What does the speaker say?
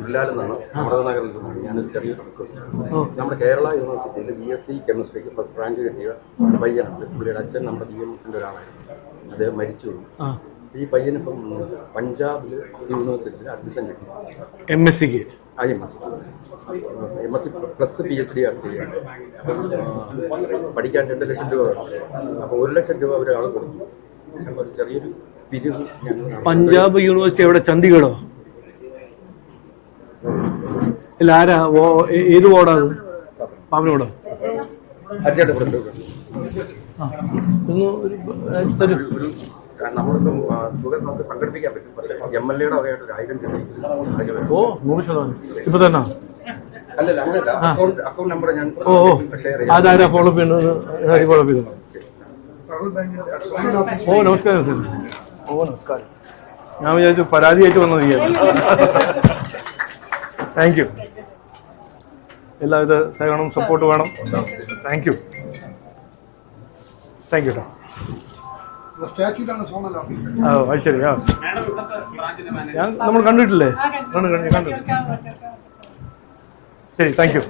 ഗുരുലാലെന്നാണ് അമൃതനഗറിൽ നിന്നാണ്. ഞാനൊരു ചെറിയൊരു റിക്വസ്റ്റ്. നമ്മുടെ കേരള യൂണിവേഴ്സിറ്റിയിൽ BSc കെമിസ്ട്രിക്ക് ഫസ്റ്റ് റാങ്ക് കിട്ടിയ പയ്യനുണ്ട്. പുള്ളിയുടെ അച്ഛൻ നമ്മുടെ BMSന്റെ ഒരാളായിരുന്നു. അദ്ദേഹം മരിച്ചു. ഈ പയ്യനിപ്പം പഞ്ചാബിൽ യൂണിവേഴ്സിറ്റിയിൽ അഡ്മിഷൻ കിട്ടി. MSc പ്ലസ് PhD ആണ് ചെയ്യുന്നത്. അപ്പം പഠിക്കാൻ 2 ലക്ഷം രൂപ വേണം. അപ്പോൾ 1 ലക്ഷം രൂപ ഒരാൾ കൊടുത്തു. ഒരു ചെറിയൊരു പിരിവ് ഞങ്ങൾ പഞ്ചാബ് യൂണിവേഴ്സിറ്റി എവിടെ? ചണ്ഡീഗഡോ? ഇല്ല, ആരാ? ഏത് വാർഡാണ്? പാവനോടോ? നമ്മളിപ്പം തുക നമുക്ക് സംഘടിപ്പിക്കാൻ പറ്റും. പക്ഷേ MLA യുടെ വകയായിട്ട് 1000 രൂപ. 100%. ഇപ്പൊ തന്നെ? അല്ലല്ല, അങ്ങനെയല്ല. അക്കൗണ്ട് നമ്പർ ഞാൻ ഷെയർ ചെയ്യാം. അതാരാ ഫോളോ ചെയ്യുന്നത്? ഫോളോ ചെയ്യുന്നു. നമസ്കാരം സാർ. നമസ്കാരം. ഞാൻ വിചാരിച്ചു പരാതിയായിട്ട് വന്നത്. Thank you. എല്ലാവിധ സഹകരണവും സപ്പോർട്ട് വേണം. താങ്ക് യു കേട്ടോ. അത് ശരി. നമ്മൾ കണ്ടിട്ടില്ലേ? കണ്ടു. ശരി, താങ്ക് യു.